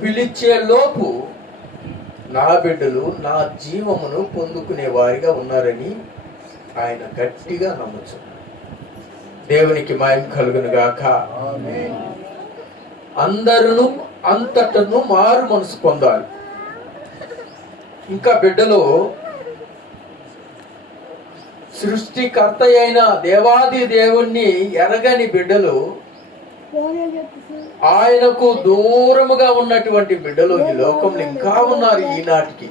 పిలిచే లోపు నా బిడ్డలు నా జీవమును పొందుకునే వారిగా ఉన్నారని ఆయన గట్టిగా నమ్ముచున్నాడు. దేవునికి మహిమ కలుగును గాక. అందరూ అంతటను మారు మనసు పొందాలి. ఇంకా బిడ్డలు సృష్టికర్త అయిన దేవాది దేవుణ్ణి ఎరగని బిడ్డలు, ఆయనకు దూరముగా ఉన్నటువంటి బిడ్డలు ఈ లోకంలో ఇంకా ఉన్నారు ఈనాటికి.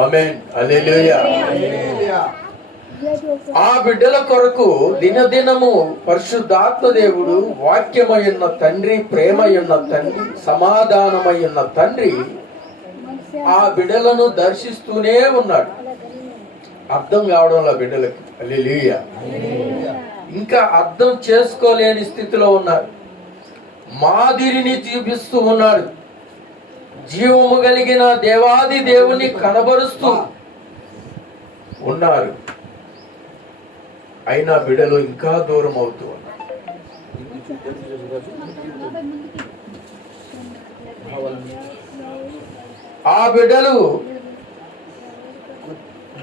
ఆమేన్, హల్లెలూయా. ఆ బిడ్డల కొరకు దినదినము పరిశుద్ధాత్మ దేవుడు వాక్యమయున్న తండ్రి, ప్రేమయున్న తండ్రి, సమాధానమయున్న తండ్రి ఆ బిడ్డలను దర్శిస్తూనే ఉన్నాడు. అర్థం కావడంలో బిడ్డలకి. హల్లెలూయా. ఇంకా అర్థం చేసుకోలేని స్థితిలో ఉన్నారు. మాదిరిని చూపిస్తూ ఉన్నాడు. జీవము కలిగిన దేవాది దేవుని కనబరుస్తూ ఉన్నారు. అయినా బిడ్డలు ఇంకా దూరం అవుతూ ఉన్నారు. ఆ బిడ్డలు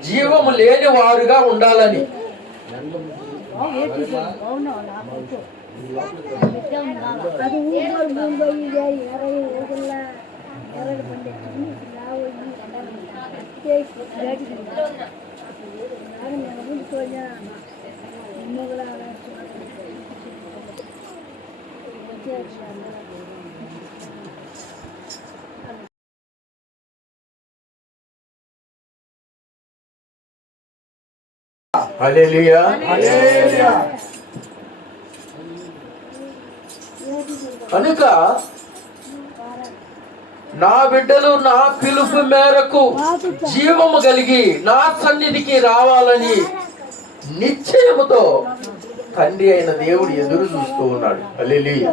జీవము లేని వారుగా ఉండాలని హల్లెలూయా. కనుక నా బిడ్డలు నా పిలుపు మేరకు జీవము కలిగి నా సన్నిధికి రావాలని నిశ్చయముతో తండ్రి అయిన దేవుడు ఎదురు చూస్తూ ఉన్నాడు. హల్లెలూయా.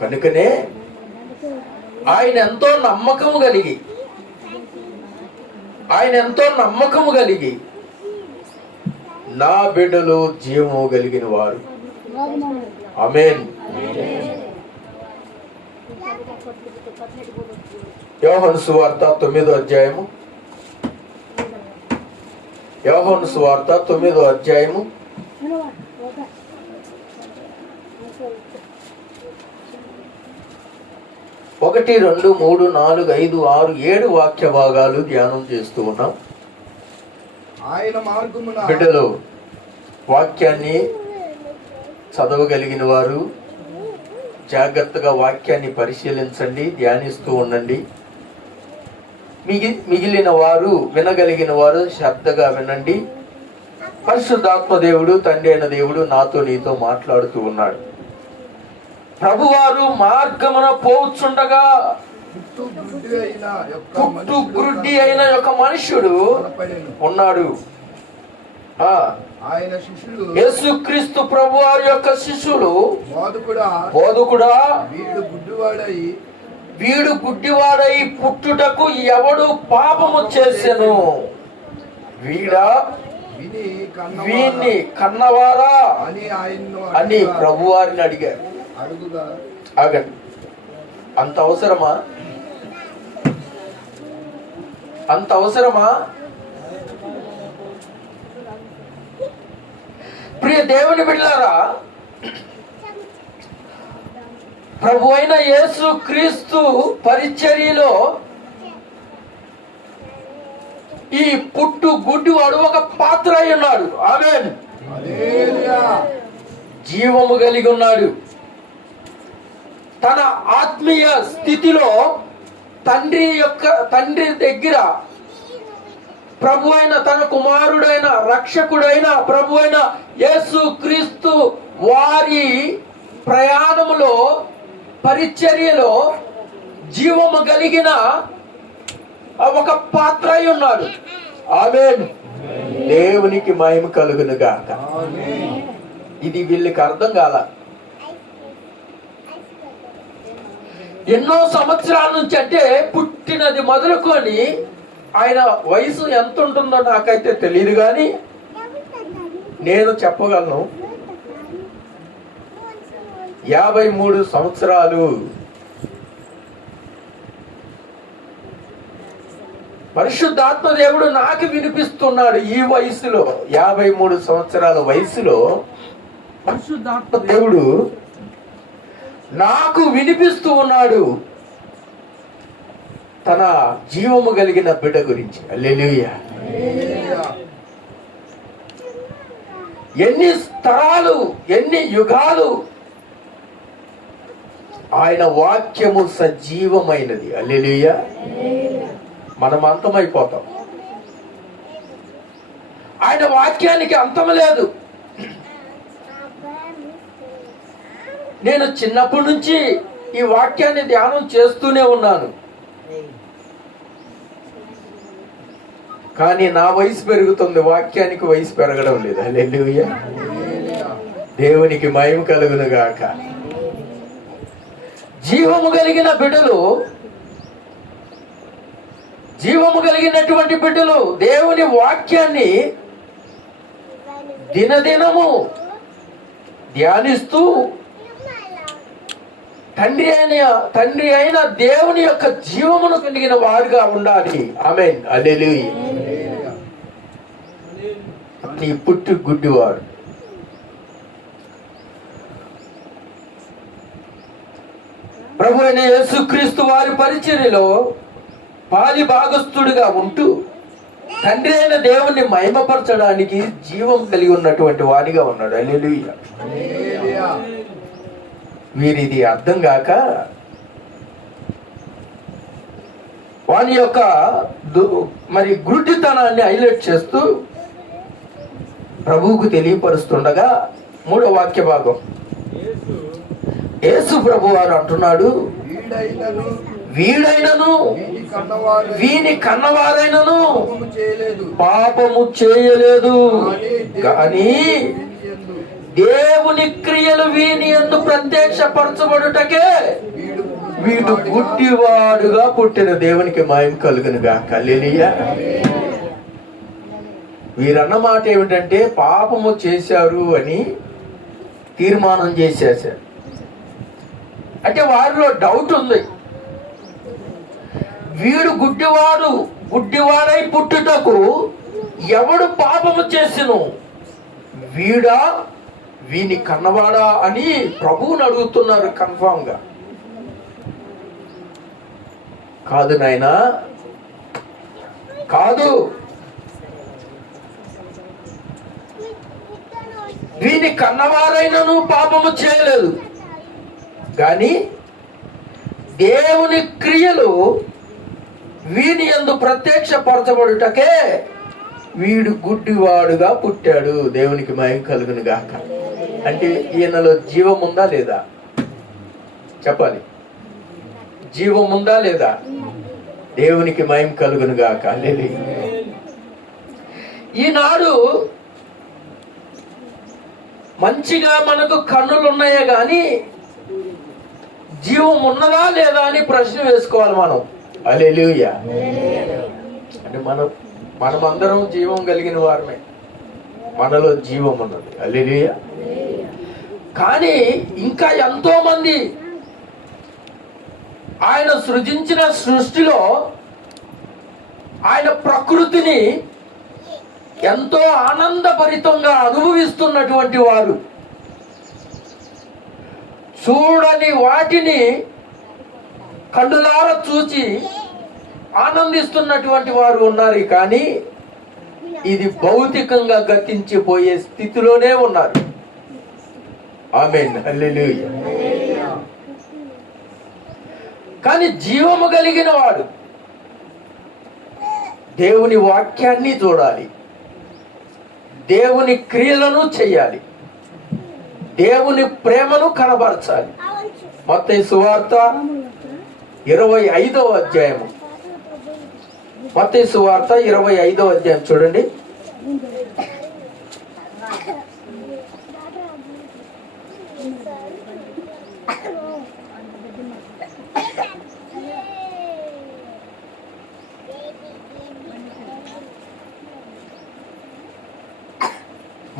కనుకనే ఆయన ఎంతో నమ్మకము కలిగి నా బిడ్డలు జీవము కలిగిన వారు. ఆమేన్. యోహాను సువార్త 9వ అధ్యాయము. యోహాను సువార్త 9వ అధ్యాయము 1, 2, 3, 4, 5, 6, 7 వాక్య భాగాలు ధ్యానం చేస్తూ ఉన్నాం. బిడ్డలు వాక్యాన్ని చదవగలిగిన వారు జాగ్రత్తగా వాక్యాన్ని పరిశీలించండి, ధ్యానిస్తూ ఉండండి. మిగిలిన వారు వినగలిగిన వారు శ్రద్ధగా వినండి. పరిశుద్ధాత్మ దేవుడు, తండ్రి అయిన దేవుడు నాతో నీతో మాట్లాడుతూ ఉన్నాడు. ప్రభువారు మార్గమున పోవచ్చుండగా పుట్టు గుడ్డి అయిన ఒక మనుష్యుడు ఉన్నాడు. యేసుక్రీస్తు ప్రభువారి యొక్క శిష్యులు బోధకుడా, వీడు గుడ్డివాడై పుట్టుటకు ఎవడు పాపము చేసెను? వీణ్ణి కన్నవారా అని ప్రభువారిని అడిగారు. ఆగండి, అంత అవసరమా? ప్రియ దేవుని బిడ్డలారా, ప్రభు అయిన యేసు క్రీస్తు పరిచర్యలో ఈ పుట్టు గుడ్డివాడు ఒక పాత్ర అయి ఉన్నాడు. ఆమేన్. జీవము కలిగి ఉన్నాడు. తన ఆత్మీయ స్థితిలో తండ్రి దగ్గర ప్రభు అయిన తన కుమారుడైన రక్షకుడైన ప్రభు అయిన యేసు క్రీస్తు వారి ప్రయాణములో పరిచర్యలో జీవము కలిగిన ఒక పాత్ర అయి ఉన్నాడు. ఆమేన్. దేవునికి మహిమ కలుగును గాక. ఇది వీళ్ళకి అర్థం కాల. ఎన్నో సంవత్సరాల నుంచి, అంటే పుట్టినది మొదలుకొని ఆయన వయసు ఎంత ఉంటుందో నాకైతే తెలియదు, కానీ నేను చెప్పగలను 53 సంవత్సరాలు పరిశుద్ధాత్మ దేవుడు నాకు వినిపిస్తున్నాడు. ఈ వయసులో 53 సంవత్సరాల వయసులో పరిశుద్ధాత్మ దేవుడు నాకు వినిపిస్తూ ఉన్నాడు తన జీవము కలిగిన బిడ్డ గురించి. హల్లెలూయా. ఎన్ని తరాలు, ఎన్ని యుగాలు ఆయన వాక్యము సజీవమైనది. హల్లెలూయా. మనం అంతమైపోతాం. ఆయన వాక్యానికి అంతం లేదు. నేను చిన్నప్పటి నుంచి ఈ వాక్యాన్ని ధ్యానం చేస్తూనే ఉన్నాను. కానీ నా వయసు పెరుగుతుంది, వాక్యానికి వయసు పెరగడం లేదు. హల్లెలూయా. దేవునికి మహిమ కలుగును గాక. జీవము కలిగిన బిడ్డలు, జీవము కలిగినటువంటి బిడ్డలు దేవుని వాక్యాన్ని దినదినము ధ్యానిస్తూ తండ్రి అయిన దేవుని యొక్క జీవమును కలిగిన వారుగా ఉండాలి. ఆమేన్. హల్లెలూయా. నీ పుట్టి గుడ్డివాడు, ప్రభు అయిన యేసుక్రీస్తు వారి పరిచర్యలో పాలి భాగస్థుడిగా ఉంటూ తండ్రి అయిన దేవుణ్ణి మహిమపరచడానికి జీవం కలిగి ఉన్నటువంటి వాడిగా ఉన్నాడు. హల్లెలూయా. వీరిది అర్థం కాక వాని యొక్క మరి గుడ్డితనాన్ని హైలైట్ చేస్తూ ప్రభువుకు తెలియపరుస్తుండగా 3వ వాక్య భాగం యేసు ప్రభు వారు అంటున్నాడు, వీడైనను వీని కన్నవారైనను పాపము చేయలేదు, కానీ దేవుని క్రియలు వీని యందు ప్రత్యక్షపరచబడుటకే వీడు గుడ్డివాడుగా పుట్టిన. దేవునికి మహిమ కలుగును గాక. హల్లెలూయా. వీరన్న మాట ఏమిటంటే పాపము చేశారు అని తీర్మానం చేసేసారు. అంటే వారిలో డౌట్ ఉంది. వీడు గుడ్డివాడై పుట్టుటకు ఎవడు పాపము చేసిను, వీడా వీని కన్నవాడా అని ప్రభువుని అడుగుతున్నారు. కన్ఫామ్ గా కాదు నాయనా, కాదు, వీని కన్నవారైనను పాపము చేయలేదు, కానీ దేవుని క్రియలు వీని యందు ప్రత్యక్షపరచబడుటకే వీడు గుడ్డివాడుగా పుట్టాడు. దేవునికి మహిమ కలుగును గాక. అంటే ఈయనలో జీవం ఉందా లేదా చెప్పాలి. జీవం ఉందా లేదా? దేవునికి మహిమ కలుగును గాక. హల్లెలూయా. ఈనాడు మంచిగా మనకు కన్నులు ఉన్నాయే గాని జీవం ఉన్నదా లేదా అని ప్రశ్న వేసుకోవాలి మనం. హల్లెలూయా. అంటే మనమందరం జీవం కలిగిన వారమే, మనలో జీవం ఉన్నది. హల్లెలూయా. కానీ ఇంకా ఎంతో మంది ఆయన సృజించిన సృష్టిలో ఆయన ప్రకృతిని ఎంతో ఆనందభరితంగా అనుభవిస్తున్నటువంటి వారు, చూడని వాటిని కన్నులారా చూచి ఆనందిస్తున్నటువంటి వారు ఉన్నారు. కానీ ఇది భౌతికంగా గతించిపోయే స్థితిలోనే ఉన్నారు. ఆమేన్. హల్లెలూయా. కానీ జీవము కలిగిన వాడు దేవుని వాక్యాన్ని చూడాలి, దేవుని క్రియలను చెయ్యాలి, దేవుని ప్రేమను కనబరచాలి. మత్తయి సువార్త 25వ అధ్యాయము, మత్తయి సువార్త 25వ అధ్యాయం చూడండి.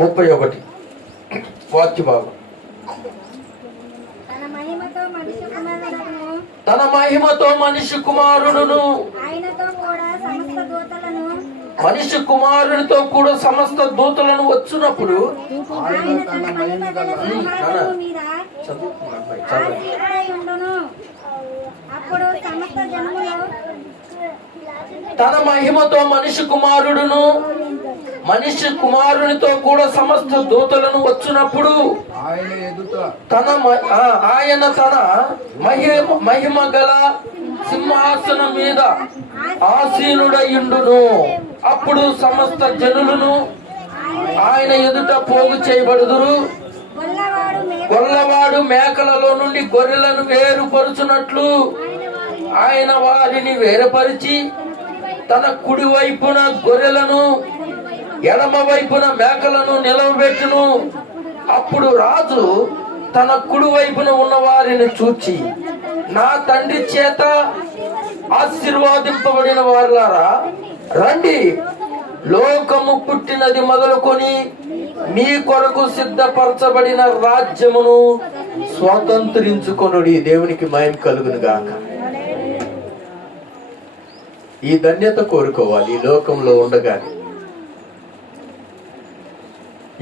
ముప్పై 31 వాక్య భాగం. తన మహిమతో మనిషి కుమారుడును మనిషి కుమారునితో కూడా సమస్త దూతలను వచ్చినప్పుడు తన మహిమతో మనిషి కుమారుడును మనిషి కుమారునితో కూడా సమస్త దూతలను వచ్చినప్పుడు ఆయన తన మహిమ గల సింహాసనం మీద ఆసీనుడయుండును. అప్పుడు సమస్త జనులను ఆయన ఎదుట పోగు చేయబడుదురు. గొల్లవాడు మేకలలో నుండి గొర్రెలను వేరుపరుచున్నట్లు ఆయన వారిని వేరుపరిచి తన కుడి వైపున గొర్రెలను ఎడమ వైపున మేకలను నిలవబెట్టును. అప్పుడు రాజు తన కుడి వైపున ఉన్న వారిని చూచి, నా తండ్రి చేత ఆశీర్వాదింపబడిన వారులారా రండి, లోకము పుట్టినది మొదలుకొని మీ కొరకు సిద్ధపరచబడిన రాజ్యమును స్వతంత్రించుకొనుడి. దేవునికి మహిమ కలుగును గాక. ఈ ధన్యత కోరుకోవాలి ఈ లోకంలో ఉండగానే.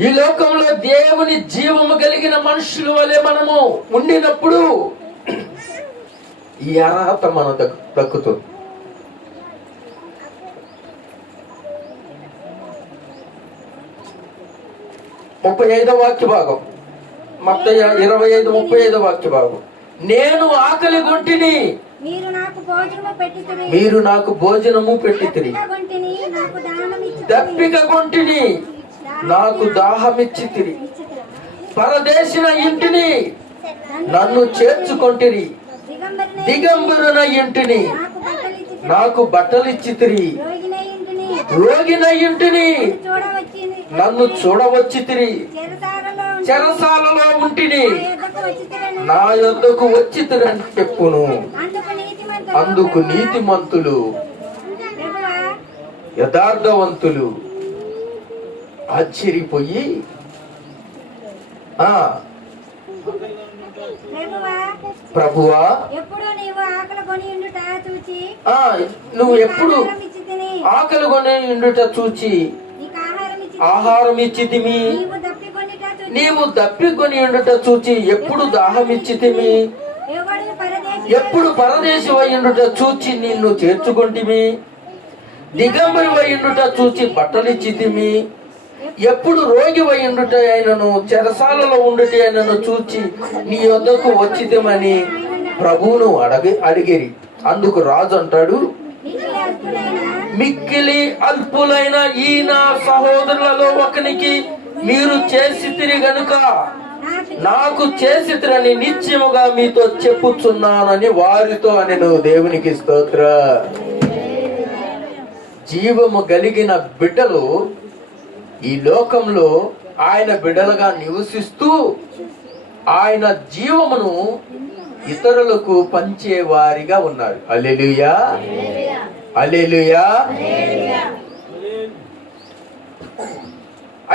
ఈ లోకంలో దేవుని జీవము కలిగిన మనుషుల వలె మనము ఉండినప్పుడు ఈ అర్హత మనం దక్కుతుంది. ముప్పై 35వ వాక్య భాగం, మత్తయి 25:35 వాక్య భాగం. నేను ఆకలి గొంటిని, మీరు నాకు భోజనము పెట్టితిరి, దప్పిక గొంటిని, నాకు దాహమిచ్చితిరి, పరదేశిన ఇంటిని నన్ను చేర్చుకొంటిరి, దిగంబరున ఇంటిని నాకు బట్టలిచ్చితిరి, రోగిన ఇంటిని నన్ను చూడవచ్చితిరి, చెరసాలలో ఉంటిని నా యొద్దకు వచ్చితిరని చెప్పును. అందుకు నీతిమంతులు యథార్థవంతులు ఆశ్చర్యపోయి, ప్రభువా నువ్వు ఎప్పుడు ఆకలి కొని ఉండుట చూచి ఆహారం ఇచ్చితిమి, నీవు దప్పికొని ఉండుట చూచి ఎప్పుడు దాహం ఇచ్చితిమి, ఎప్పుడు పరదేశి అయ్యుండుట చూచి నిన్ను చేర్చుకొంటిమి, దిగంబరి అయ్యుండుట చూచి బట్టలిచ్చితిమి, ఎప్పుడు రోగి అయ్యుండుట అయినను చెరసాలలో ఉండుట అయినను చూచి నీ వద్దకు వచ్చితమని ప్రభువును అడిగిరి. అందుకు రాజు అంటాడు, మిక్కిలి అల్పులైన ఈ నా సహోదరులలో ఒకనికి మీరు చేసితిరి గనుక నాకు చేసితిరని నిశ్చయముగా మీతో చెప్పుచున్నానని వారితో అనెను. దేవునికి స్తోత్ర. జీవము కలిగిన బిడ్డలు ఈ లోకంలో ఆయన బిడ్డలుగా నివసిస్తూ ఆయన జీవమును ఇతరులకు పంచే వారిగా ఉన్నారు. హల్లెలూయా, హల్లెలూయా.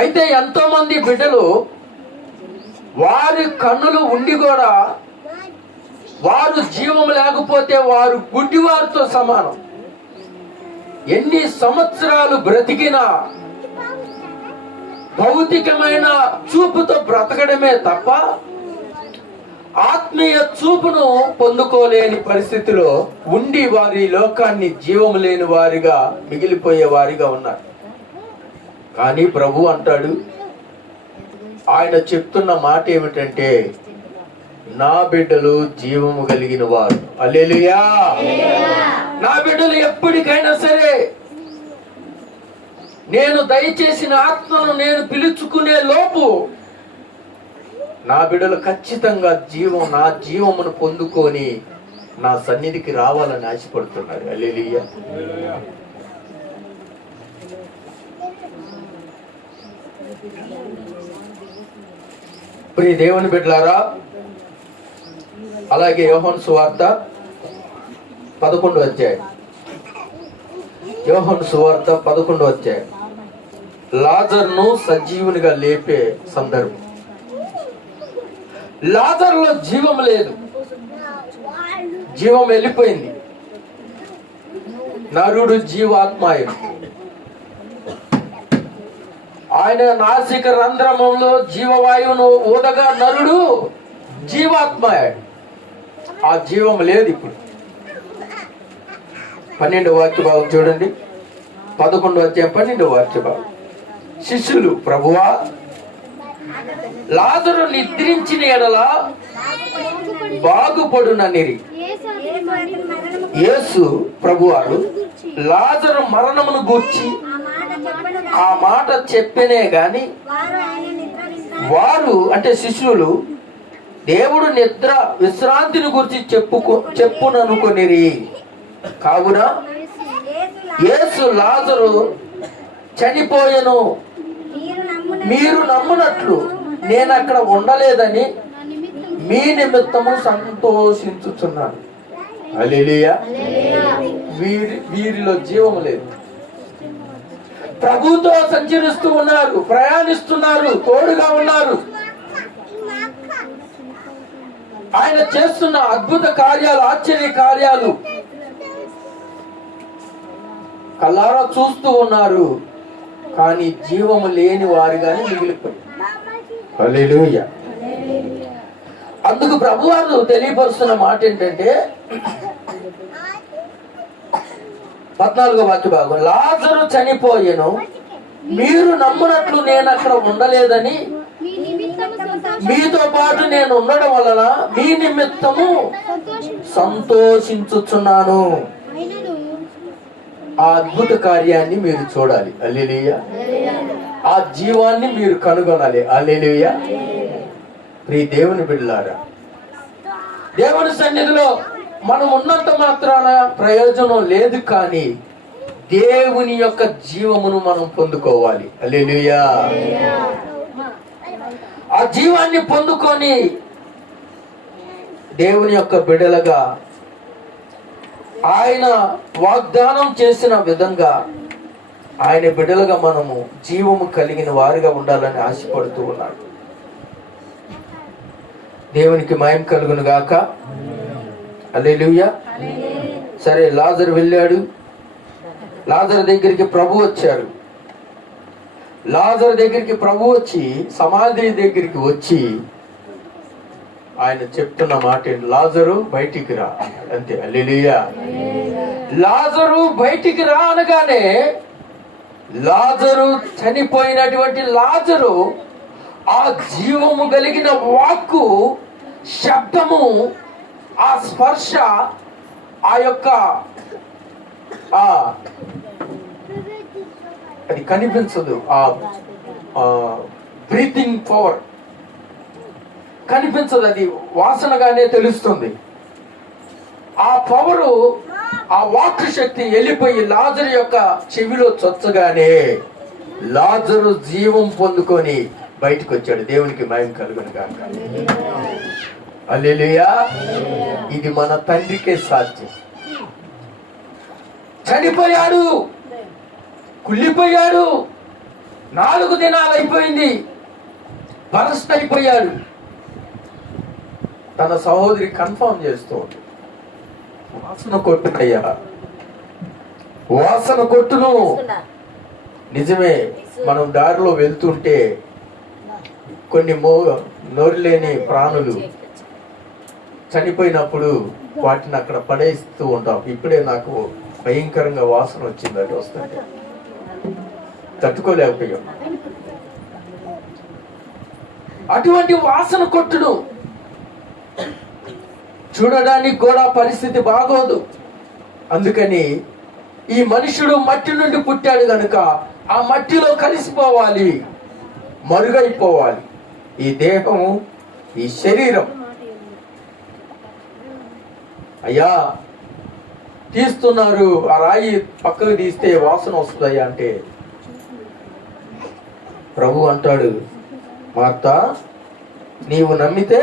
అయితే ఎంతో మంది బిడ్డలు వారి కన్నులు ఉండి కూడా వారు జీవం లేకపోతే వారు గుడ్డివారితో సమానం. ఎన్ని సంవత్సరాలు బ్రతికినా భౌతికమైన చూపుతో బ్రతకడమే తప్ప ఆత్మీయ చూపును పొందుకోలేని పరిస్థితిలో ఉండి వారి లోకాన్ని జీవం లేని వారిగా మిగిలిపోయే వారిగా ఉన్నారు. కానీ ప్రభు అంటాడు, ఆయన చెప్తున్న మాట ఏమిటంటే, నా బిడ్డలు జీవము కలిగిన వారు. హల్లెలూయా. నా బిడ్డలు ఎప్పటికైనా సరే నేను దయచేసిన ఆత్మను నేను పిలుచుకునే లోపు నా బిడ్డలు ఖచ్చితంగా నా జీవమును పొందుకొని నా సన్నిధికి రావాలని ఆశపడుతున్నారు. హల్లెలూయా. ప్రియ దేవుని బిడ్డలారా, అలాగే యోహాను సువార్త 11వ అధ్యాయం, యోహాను సువార్త 11వ అధ్యాయం, లాజరును సజీవునిగా లేపే సందర్భం. లాజరులో జీవం లేదు, జీవం వెళ్ళిపోయింది. నరుడు జీవాత్మాయుడు. ఆయన నాసిక రంధ్రమంలో జీవవాయువును ఊదగా నరుడు జీవాత్మాయుడు. ఆ జీవం లేదు ఇప్పుడు. 12వ వాక్య భాగం చూడండి, 11వ అధ్యాయం 12వ వాక్య భాగం. శిష్యులు, ప్రభువా, లాజరు నిద్రించిన ఎడల బాగుపడుననిరి. యేసు ప్రభువారు లాజరు మరణమును గూర్చి ఆ మాట చెప్పనే గాని వారు, అంటే శిష్యులు, దేవుడు నిద్ర విశ్రాంతిని గురించి చెప్పుననుకొనిరి. కావున యేసు లాజరు చనిపోయెను, మీరు నమ్మునట్లు నేను అక్కడ ఉండలేదని మీ నిమిత్తము సంతోషించుచున్నాను. హల్లెలూయా. వీరిలో జీవం లేదు. ప్రభుతో సంచరిస్తూ ఉన్నారు, ప్రయాణిస్తున్నారు, తోడుగా ఉన్నారు. ఆయన చేస్తున్న అద్భుత కార్యాలు, ఆశ్చర్య కార్యాలు కళ్ళారా చూస్తూ ఉన్నారు. కానీ జీవము లేని వారిగానే మిగిలిపోయి. హల్లెలూయా. అందుకు ప్రభువారు తెలియపరుస్తున్న మాట ఏంటంటే 14వ వాక్య భాగం, లాజరు చనిపోయెను, మీరు నమ్మునట్లు నేను అక్కడ ఉండలేదని మీతో పాటు నేను ఉండడం వలన మీ నిమిత్తము సంతోషించుచున్నాను. ఆ అద్భుత కార్యాన్ని మీరు చూడాలి. హల్లెలూయా. ఆ జీవాన్ని మీరు కనుగొనాలి. హల్లెలూయా. ప్రియ దేవుని బిడ్డలారా, దేవుని సన్నిధిలో మనం ఉన్నంత మాత్రాన ప్రయోజనం లేదు, కానీ దేవుని యొక్క జీవమును మనం పొందుకోవాలి. హల్లెలూయా. ఆ జీవాన్ని పొందుకొని దేవుని యొక్క బిడ్డలుగా ఆయన వాగ్దానం చేసిన విధంగా ఆయన బిడ్డలుగా మనము జీవము కలిగిన వారిగా ఉండాలని ఆశపడుతూ ఉన్నాడు. దేవునికి మహిమ కలుగును గాక. హల్లెలూయా. సరే, లాజరు వెళ్ళాడు. లాజరు దగ్గరికి ప్రభు వచ్చారు. లాజరు దగ్గరికి ప్రభు వచ్చి సమాధి దగ్గరికి వచ్చి ఆయన చెప్తున్న మాట ఏంటి? లాజరు బయటికి రా. అంతే. హల్లెలూయా. లాజరు బయటికి రా అనగానే లాజరు, చనిపోయినటువంటి లాజరు, ఆ జీవము కలిగిన వాక్కు, శబ్దము, ఆ స్పర్శ, ఆ యొక్క అది కనిపించదు. ఆ బ్రీతింగ్ పవర్ కనిపించదు, అది వాసనగానే తెలుస్తుంది. ఆ పవరు, ఆ వాక్ శక్తి వెళ్ళిపోయి లాజరు యొక్క చెవిలో చొచ్చగానే లాజరు జీవం పొందుకొని బయటకు వచ్చాడు. దేవునికి మహిమ కలుగును గాక. హల్లెలూయా. ఇది మన తండ్రికే సాధ్యం. చనిపోయాడు, కుళ్ళిపోయాడు, 4 దినాలు అయిపోయింది, బరస్ట్ అయిపోయాడు. తన సహోదరి కన్ఫర్మ్ చేస్తూ ఉంది, వాసన కొట్టుకయ్యా, వాసన కొట్టును. నిజమే, మనం దారిలో వెళ్తుంటే కొన్ని నోరు లేని ప్రాణులు చనిపోయినప్పుడు వాటిని అక్కడ పడేస్తూ ఉంటాం. ఇప్పుడే నాకు భయంకరంగా వాసన వచ్చింది, అది వస్తుంది, తట్టుకోలేకపోయాం. అటువంటి వాసన కొట్టును చూడడానికి కూడా పరిస్థితి బాగోదు. అందుకని ఈ మనుషుడు మట్టి నుండి పుట్టాడు గనుక ఆ మట్టిలో కలిసిపోవాలి, మరుగైపోవాలి. ఈ దేహము, ఈ శరీరం. అయ్యా తీస్తున్నారు, ఆ రాయి పక్కకు తీస్తే వాసన వస్తుందయ్యా అంటే ప్రభు అంటాడు, మార్తా, నీవు నమ్మితే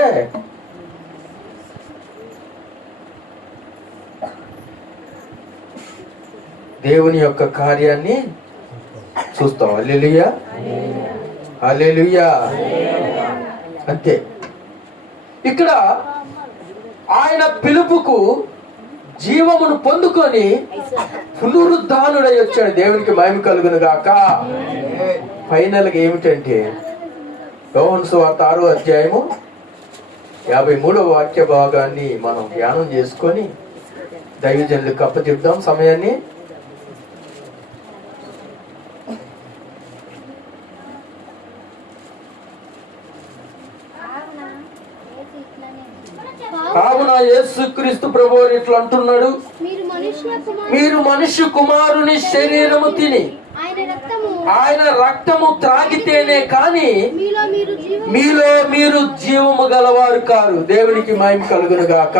దేవుని యొక్క కార్యాన్ని చూస్తాం. హల్లెలూయా. హల్లెలూయా. అంతే. ఇక్కడ ఆయన పిలుపుకు జీవమును పొందుకొని పునరుద్ధానుడై వచ్చాడు. దేవునికి మహిమ కలుగును గాక. ఫైనల్ గా ఏమిటంటే యోహాను సువార్త 6వ అధ్యాయము 53వ వాక్య భాగాన్ని మనం ధ్యానం చేసుకొని దైవజనులకు అప్పచెప్దాం సమయాన్ని. కావున యేసుక్రీస్తు ప్రభువు ఇట్లా అంటున్నాడు, మీరు మనుష్య కుమారుని శరీరము తిని ఆయన రక్తము త్రాగితేనే కాని మీలో మీరు జీవము గలవారు కారు. దేవునికి మహిమ కలుగును గాక.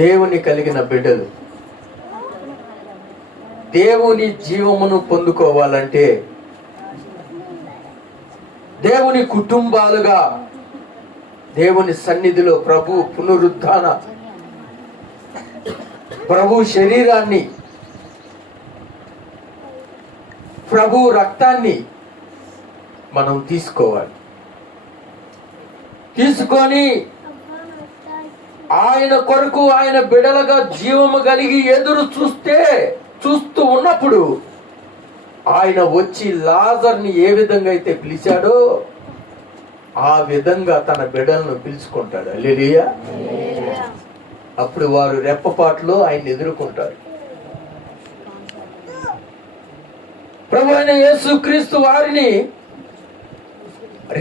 దేవుని కలిగిన బిడ్డలు దేవుని జీవమును పొందుకోవాలంటే దేవుని కుటుంబాలుగా దేవుని సన్నిధిలో ప్రభు పునరుద్ధాన ప్రభు శరీరాన్ని ప్రభు రక్తాన్ని మనం తీసుకోవాలి. తీసుకొని ఆయన కొరకు ఆయన బిడలగా జీవము కలిగి ఎదురు చూస్తూ ఉన్నప్పుడు ఆయన వచ్చి లాజర్ని ఏ విధంగా అయితే పిలిచాడో ఆ విధంగా తన బిడ్డలను పిలుచుకుంటాడు. హల్లెలూయా. అప్పుడు వారు రెప్పపాటులో ఆయన్ని ఎదుర్కొంటారు. ప్రభు అయిన యేసుక్రీస్తు వారిని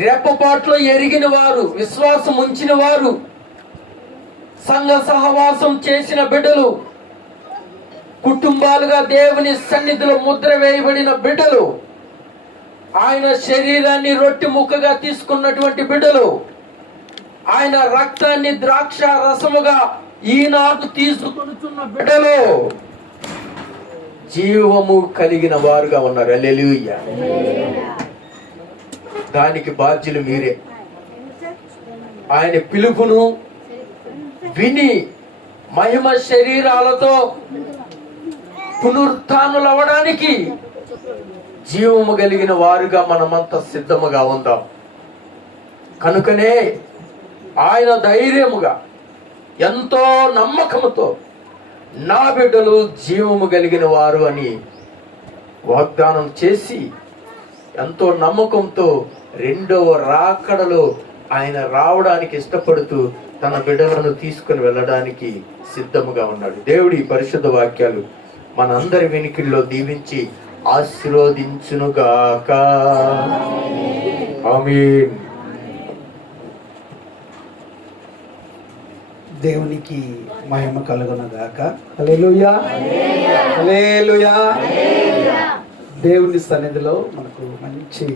రెప్పపాట్లో ఎరిగిన వారు, విశ్వాసం ఉంచిన వారు, సంఘ సహవాసం చేసిన బిడ్డలు, కుటుంబాలుగా దేవుని సన్నిధిలో ముద్ర వేయబడిన బిడ్డలు, ఆయన శరీరాన్ని రొట్టె ముక్కగా తీసుకున్నటువంటి బిడ్డలు, ఆయన రక్తాన్ని ద్రాక్ష రసముగా ఈనాడు తీసుకొనుచున్న బిడ్డలు జీవము కలిగిన వారుగా ఉన్నారు. హల్లెలూయా. దానికి బాధ్యులు మీరే. ఆయన పిలుపును విని మహిమ శరీరాలతో పునరుత్థానులవడానికి జీవము కలిగిన వారుగా మనమంతా సిద్ధముగా ఉందాం. కనుకనే ఆయన ధైర్యముగా ఎంతో నమ్మకముతో నా బిడ్డలు జీవము కలిగిన వారు అని వాగ్దానం చేసి ఎంతో నమ్మకంతో రెండవ రాకడలో ఆయన రావడానికి ఇష్టపడుతూ తన బిడ్డలను తీసుకుని వెళ్ళడానికి సిద్ధముగా ఉన్నాడు. దేవుడి పరిశుద్ధ వాక్యాలు మనందరి వెనుకల్లో దీవించి ఆశీర్వదించునుగాక. ఆమేన్. దేవునికి మహిమ కలుగునుగాక. హల్లెలూయా, హల్లెలూయా. దేవుని సన్నిధిలో మనకు మంచి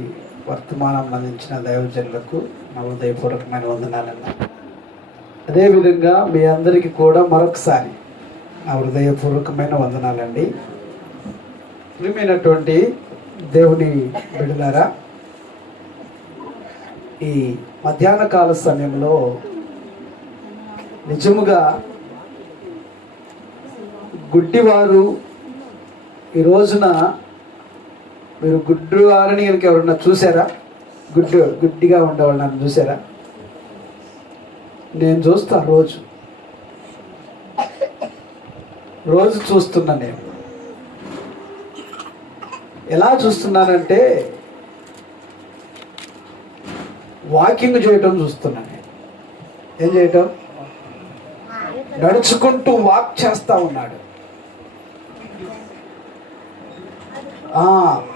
వర్తమానం అందించిన దైవజనులకు నా హృదయపూర్వకమైన వందనాలన్నా. అదేవిధంగా మీ అందరికీ కూడా మరొకసారి నా హృదయపూర్వకమైన వందనాలండి. ప్రియమైనటువంటి దేవుని బిడ్డలారా, ఈ మధ్యాహ్న కాల సమయంలో నిజముగా గుడ్డివారు ఈ రోజున మీరు గుడ్డివారిని కనుక ఎవరన్నా చూసారా? గుడ్డిగా ఉండేవాళ్ళు నన్ను చూసారా? నేను చూస్తా, రోజు చూస్తున్నా. నేను ఎలా చూస్తున్నానంటే వాకింగ్ చేయటం చూస్తున్నాను. నేను ఏం చేయటం? నడుచుకుంటూ వాక్ చేస్తా ఉన్నాడు.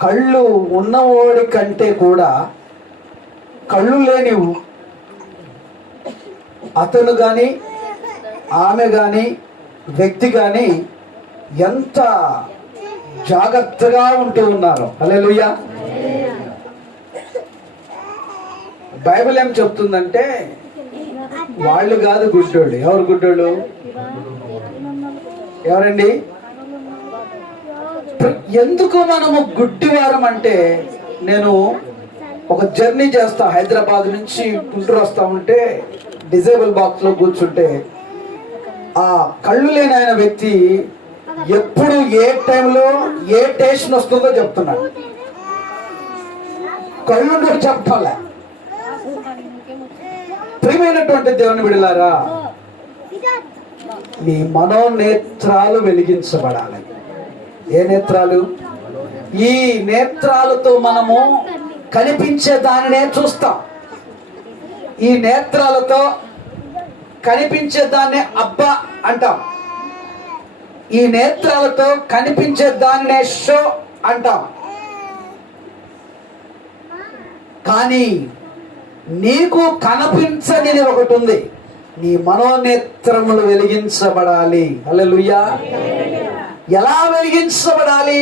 కళ్ళు ఉన్నవాడి కంటే కూడా కళ్ళు లేని అతను కానీ ఆమె కానీ వ్యక్తి కానీ ఎంత జాగ్రత్తగా ఉంటూ ఉన్నారు. హల్లెలూయా. బైబిల్ ఏం చెప్తుందంటే వాళ్ళు కాదు గుడ్డోళ్ళు. ఎవరు గుడ్డోళ్ళు? ఎవరండి? ఎందుకు మనము గుడ్డివారం అంటే, నేను ఒక జర్నీ చేస్తా, హైదరాబాద్ నుంచి గుంటూరు వస్తా ఉంటే డిజేబుల్ బాక్స్ లో కూర్చుంటే ఆ కళ్ళు లేని ఆయన వ్యక్తి ఎప్పుడు ఏ టైంలో ఏ టేషన్ వస్తుందో చెప్తున్నాడు. కళ్ళు చెప్పాల. ప్రియమైనటువంటి దేవుని విడలారా, నీ మనోనేత్రాలు వెలిగించబడాలి. ఏ నేత్రాలు? ఈ నేత్రాలతో మనము కనిపించే దానినే చూస్తాం. ఈ నేత్రాలతో కనిపించే దాన్నే అబ్బా అంటాం. ఈ నేత్రాలతో కనిపించే దాన్నే షో అంటాం. కానీ నీకు కనిపించనిది ఒకటి ఉంది. నీ మనోనేత్రములు వెలిగించబడాలి. హల్లెలూయా. ఎలా వెలిగించబడాలి?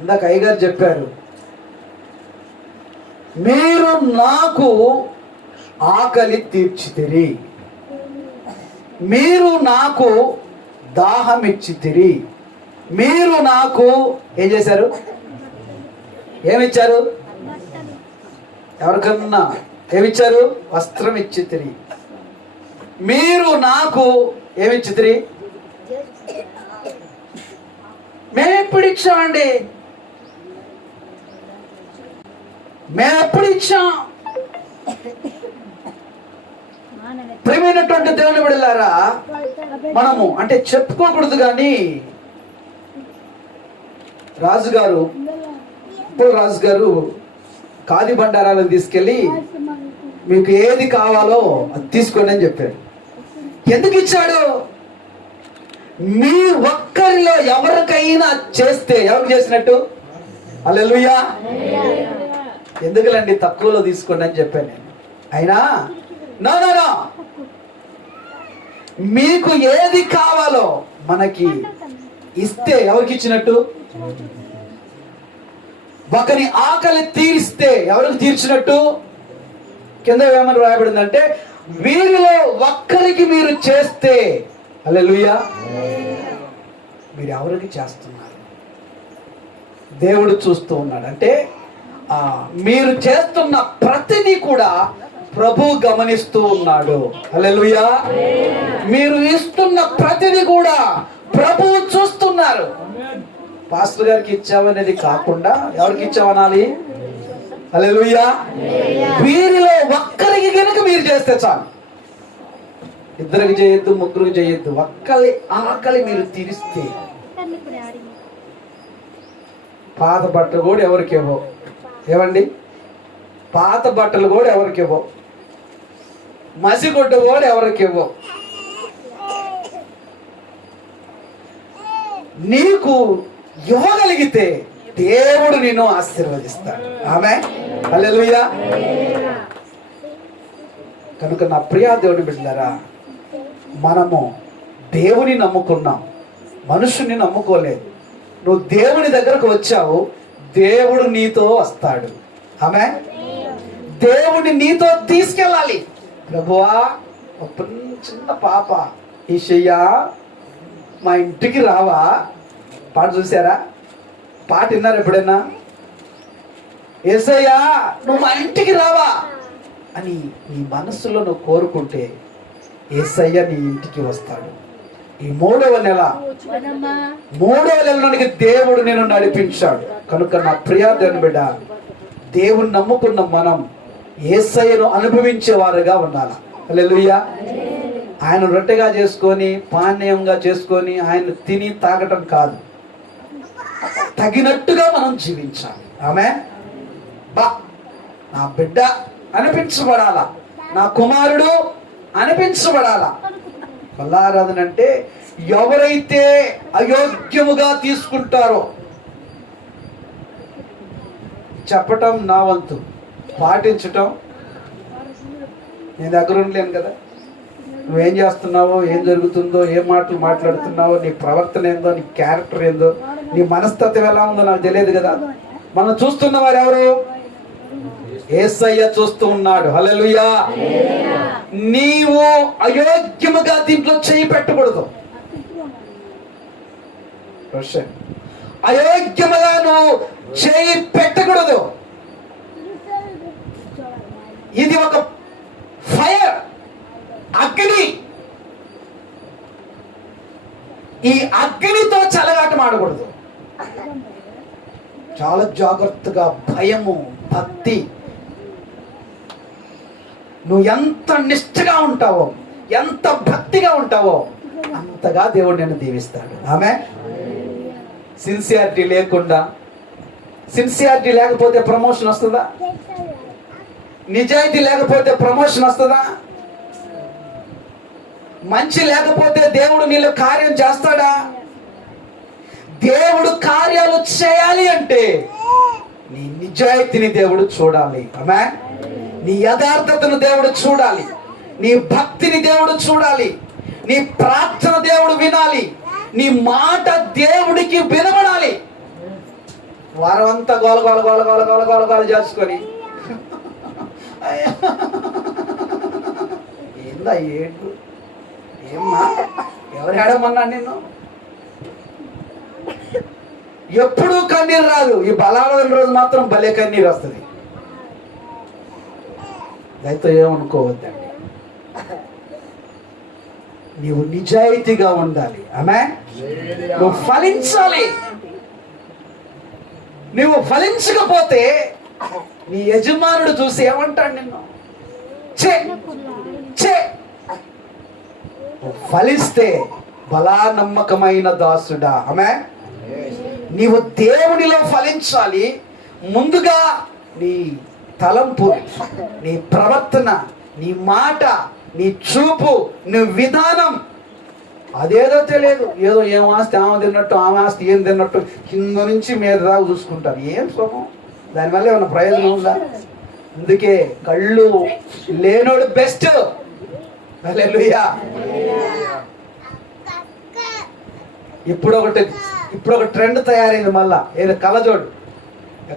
ఇందాక అయ్యగారు చెప్పారు, మీరు నాకు ఆకలి తీర్చితిరి, మీరు నాకు దాహం ఇచ్చితిరి, మీరు నాకు ఏం చేశారు? ఏమిచ్చారు? ఎవరికన్నా ఏమిచ్చారు? వస్త్రం ఇచ్చితిరి. మీరు నాకు ఏమిచ్చితిరి? మేమెప్పుడు ఇచ్చామండి? మేమెప్పుడు ఇచ్చాం? ప్రియమైనటువంటి దేవుని బిడ్డలారా, మనము అంటే చెప్పుకోకూడదు కానీ రాజుగారు ఖాళీ బండారాలను తీసుకెళ్ళి మీకు ఏది కావాలో అది తీసుకోండి అని చెప్పాడు. ఎందుకు ఇచ్చాడు? మీ ఒక్కరిలో ఎవరికైనా చేస్తే ఎవరికి చేసినట్టు? హల్లెలూయా. ఎందుకులండి తక్కువలో తీసుకోండి అని చెప్పాను నేను. అయినా నో, మీకు ఏది కావాలో మనకి ఇస్తే ఎవరికి ఇచ్చినట్టు? ఒకరి ఆకలి తీరిస్తే ఎవరికి తీర్చినట్టు? కింద ఏమని రాయబడిందంటే, వీరిలో ఒక్కరికి మీరు చేస్తే, హల్లెలూయా, మీరు ఎవరికి చేస్తున్నారు? దేవుడు చూస్తూ ఉన్నాడు. అంటే మీరు చేస్తున్న ప్రతిదీ కూడా ప్రభు గమనిస్తూ ఉన్నాడు. హల్లెలూయా. మీరు ఇస్తున్న ప్రతిదీ కూడా ప్రభు చూస్తున్నారు. పాస్టర్ గారికి ఇచ్చామనేది కాకుండా ఎవరికి ఇచ్చామనాలి? హల్లెలూయా. వీరిలో ఒక్కరికి కనుక మీరు చేస్తే చాలు. ఇద్దరికి చేయొద్దు, ముగ్గురికి చేయొద్దు. ఒక్కరి ఆకలి మీరు తీరిస్తే, పాత బట్టలు కూడా ఎవరికి ఇవ్వవు. ఏమండి? పాత బట్టలు కూడా ఎవరికి ఇవ్వవు. మసిగుడ్డ కూడా ఎవరికి ఇవ్వవు. నీకు ఇవ్వగలిగితే దేవుడు నిన్ను ఆశీర్వదిస్తాడు. ఆమేన్. హల్లెలూయా. కనుక నా ప్రియా దేవుని బిడ్డలారా, మనము దేవుని నమ్ముకున్నాం, మనుషుని నమ్ముకోలేదు. నువ్వు దేవుని దగ్గరకు వచ్చావు, దేవుడు నీతో వస్తాడు. ఆమేన్. దేవుడిని నీతో తీసుకెళ్ళాలి. ప్రభువా, ఒక చిన్న పాప ఈశయ్యా మా ఇంటికి రావా? పాట చూసారా? పాట విన్నారు ఎప్పుడైనా? యేసయ్యా నువ్వు మా ఇంటికి రావా అని నీ మనస్సులో నువ్వు కోరుకుంటే యేసయ్య నీ ఇంటికి వస్తాడు. ఈ మూడవ నెలలోనికి దేవుడు నేను నడిపించాడు. కనుక నా ప్రియా దేవుని బిడ్డ, దేవుని నమ్ముకున్న మనం యేసయ్యను అనుభవించేవారుగా ఉండాలి. హల్లెలూయా. ఆయన రొట్టెగా చేసుకొని, పానీయంగా చేసుకొని ఆయన తిని తాగటం కాదు, తగినట్టుగా మనం జీవించాలి. ఆమేన్. నా బిడ్డ అనిపించబడాలా, నా కుమారుడు అనిపించబడాలా. బల్లారాధన అంటే ఎవరైతే అయోగ్యముగా తీసుకుంటారో చెప్పటం నా వంతు, పాటించటం నేను దగ్గర ఉండలేను కదా. నువ్వేం చేస్తున్నావో, ఏం జరుగుతుందో, ఏ మాటలు మాట్లాడుతున్నావో, నీ ప్రవర్తన ఏందో, నీ క్యారెక్టర్ ఏందో, నీ మనస్తత్వం ఎలా ఉందో నాకు తెలియదు కదా. మనం చూస్తున్న వారు ఎవరు? యేసయ్య చూస్తూ ఉన్నాడు. హల్లెలూయా. నీవు అయోగ్యముగా దీంట్లో చేయి పెట్టకూడదు. అయోగ్యముగా నువ్వు చేయి పెట్టకూడదు. ఇది ఒక ఫైర్, అగ్ని. ఈ అగ్నితో చెలగాటం ఆడకూడదు. చాలా జాగ్రత్తగా, భయము, భక్తి, నువ్వు ఎంత నిష్ఠగా ఉంటావో, ఎంత భక్తిగా ఉంటావో అంతగా దేవుడు నిన్ను దీవిస్తాడు. ఆమె సిన్సియారిటీ లేకుండా, సిన్సియారిటీ లేకపోతే ప్రమోషన్ వస్తుందా? నిజాయితీ లేకపోతే ప్రమోషన్ వస్తుందా? మంచి లేకపోతే దేవుడు నీలో కార్యం చేస్తాడా? దేవుడు కార్యాలు చేయాలి అంటే నీ నిజాయితీని దేవుడు చూడాలి. ఆమె నీ యథార్థతను దేవుడు చూడాలి, నీ భక్తిని దేవుడు చూడాలి, నీ ప్రార్థన దేవుడు వినాలి, నీ మాట దేవుడికి వినబడాలి. వారం అంతా గోల గోల గోల గోల గోల గోల గోల చేసుకొని ఏందా ఏడు, ఏమ్మా ఎవరు ఏడమన్నా నిన్ను? ఎప్పుడూ కన్నీరు రాదు, ఈ బలారాధన రోజు మాత్రం భలే కన్నీరు వస్తుంది. దయతో ఏమనుకోవద్దండి, నీవు నిజాయితీగా ఉండాలి. ఆమె నువ్వు ఫలించాలి. నువ్వు ఫలించకపోతే నీ యజమానుడు చూసి ఏమంటాడు నిన్ను? చే చే. ఫలిస్తే బలా నమ్మకమైన దాసుడా. ఆమె నీవు దేవునిలో ఫలించాలి. ముందుగా నీ తలంపు, నీ ప్రవర్తన, నీ మాట, నీ చూపు, నీ విధానం అదేదో తెలియదు. ఏదో ఏం ఆస్తి ఆమె తిన్నట్టు, ఆమె ఆస్తి ఏం తిన్నట్టు కింద నుంచి మీద దాకా చూసుకుంటారు. ఏం సుఖం? దానివల్ల ఏమైనా ప్రయోజనం ఉందా? అందుకే కళ్ళు లేనోడు బెస్ట్. హల్లెలూయా. ఇప్పుడు ఒక ట్రెండ్ తయారైంది మళ్ళా. ఏదో కళ్ళజోడు,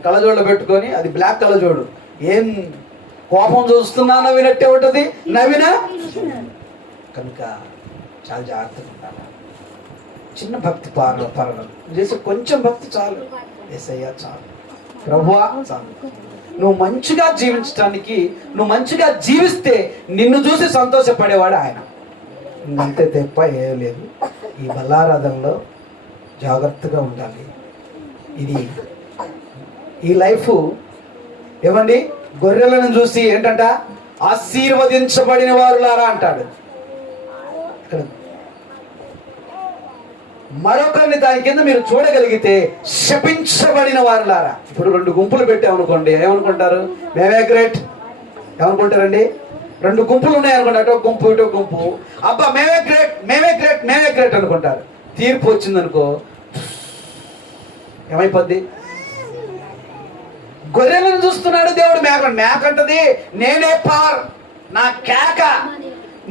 కళ్ళజోడులో పెట్టుకొని, అది బ్లాక్ కళ్ళజోడు. ఏం కోపం చూస్తున్నా నవ్వినట్టే ఉంటుంది, నవ్వినా. కనుక చాలా జాగ్రత్తగా ఉండాలి. చిన్న భక్తి పర్వాలేదు, చేసే కొంచెం భక్తి చాలు. యేసయ్యా చాలు, ప్రభువా చాలు. నువ్వు మంచిగా జీవించడానికి, నువ్వు మంచిగా జీవిస్తే నిన్ను చూసి సంతోషపడేవాడు ఆయన. ఇంకంతే తప్ప ఏం లేదు. ఈ బల్లారాధనలో జాగ్రత్తగా ఉండాలి. ఇది ఈ లైఫ్ ఏమండి, గొర్రెలను చూసి ఏంటంట, ఆశీర్వదించబడిన వారులారా అంటాడు. ఇక్కడ మరొకరిని దాని కింద మీరు చూడగలిగితే శపించబడిన వారులారా. ఇప్పుడు 2 గుంపులు పెట్టామనుకోండి, ఏమనుకుంటారు? మేమే గ్రేట్. ఏమనుకుంటారండి? 2 గుంపులు ఉన్నాయనుకోండి, అటో గుంపు ఇటో గుంపు. అబ్బా మేమే గ్రేట్, మేమే గ్రేట్, మేమే గ్రేట్ అనుకుంటారు. తీర్పు వచ్చిందనుకో ఏమైపోద్ది? గొర్రెలను చూస్తున్నాడు దేవుడు, మేకంటది నేనే పవర్, నా కేక,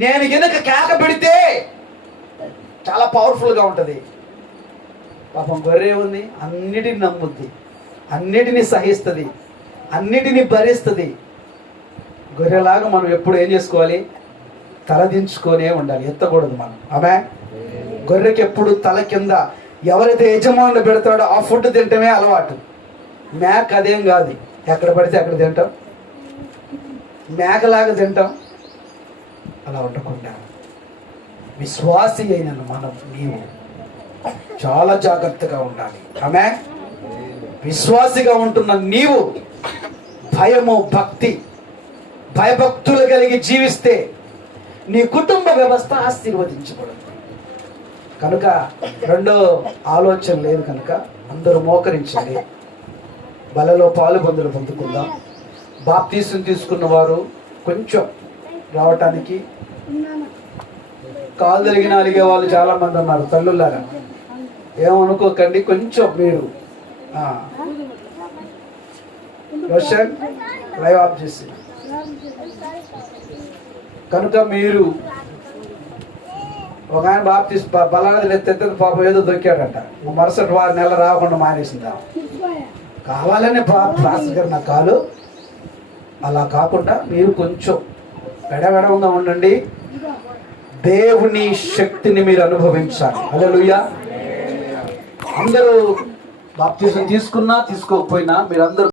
నేను గనుక కేక పెడితే చాలా పవర్ఫుల్గా ఉంటుంది. పాపం గొర్రె ఉంది, అన్నిటిని నమ్ముద్ది, అన్నిటినీ సహిస్తుంది, అన్నిటినీ భరిస్తుంది. గొర్రెలాగా మనం ఎప్పుడు ఏం చేసుకోవాలి? తలదించుకొనే ఉండాలి, ఎత్తకూడదు మనం. ఆమె గొర్రెకి ఎప్పుడు తల కింద ఎవరైతే యజమానులు పెడతాడో ఆ ఫుడ్ తింటమే అలవాటు. మేక అదేం కాదు, ఎక్కడ పడితే అక్కడ తింటాం, మేకలాగా తింటాం. అలా ఉండకుండా విశ్వాసి అయిన మనం, నీవు చాలా జాగ్రత్తగా ఉండాలి. ఆమె విశ్వాసిగా ఉంటున్న నీవు భయము, భక్తి, భయభక్తులు కలిగి జీవిస్తే నీ కుటుంబ వ్యవస్థ ఆశీర్వదించబడుతుంది. కనుక రెండో ఆలోచన లేదు. కనుక అందరూ మోకరించండి, బలలో పాలు పొందుకుందాం. బాప్తీసం తీసుకున్న వారు కొంచెం రావటానికి, కాలు తిరిగిన అలిగే వాళ్ళు చాలా మంది ఉన్నారు. తల్లులారా ఏమనుకోకండి, కొంచెం మీరు రోషన్ లైవ్ ఆఫ్ చేసి. కనుక మీరు ఒక ఆయన బాప్తీస్ బలానది ఎత్తే పాపం ఏదో దొక్కాడంట, మరుసటి వారి నెల రాకుండా మానేసిందా. కావాలనే పాస్టర్ గారు నా కాలు, అలా కాకుండా మీరు కొంచెం వెడవెడవంగా ఉండండి. దేవుని శక్తిని మీరు అనుభవించాలి. హల్లెలూయా. అందరూ బాప్తీసం తీసుకున్నా తీసుకోకపోయినా మీరందరూ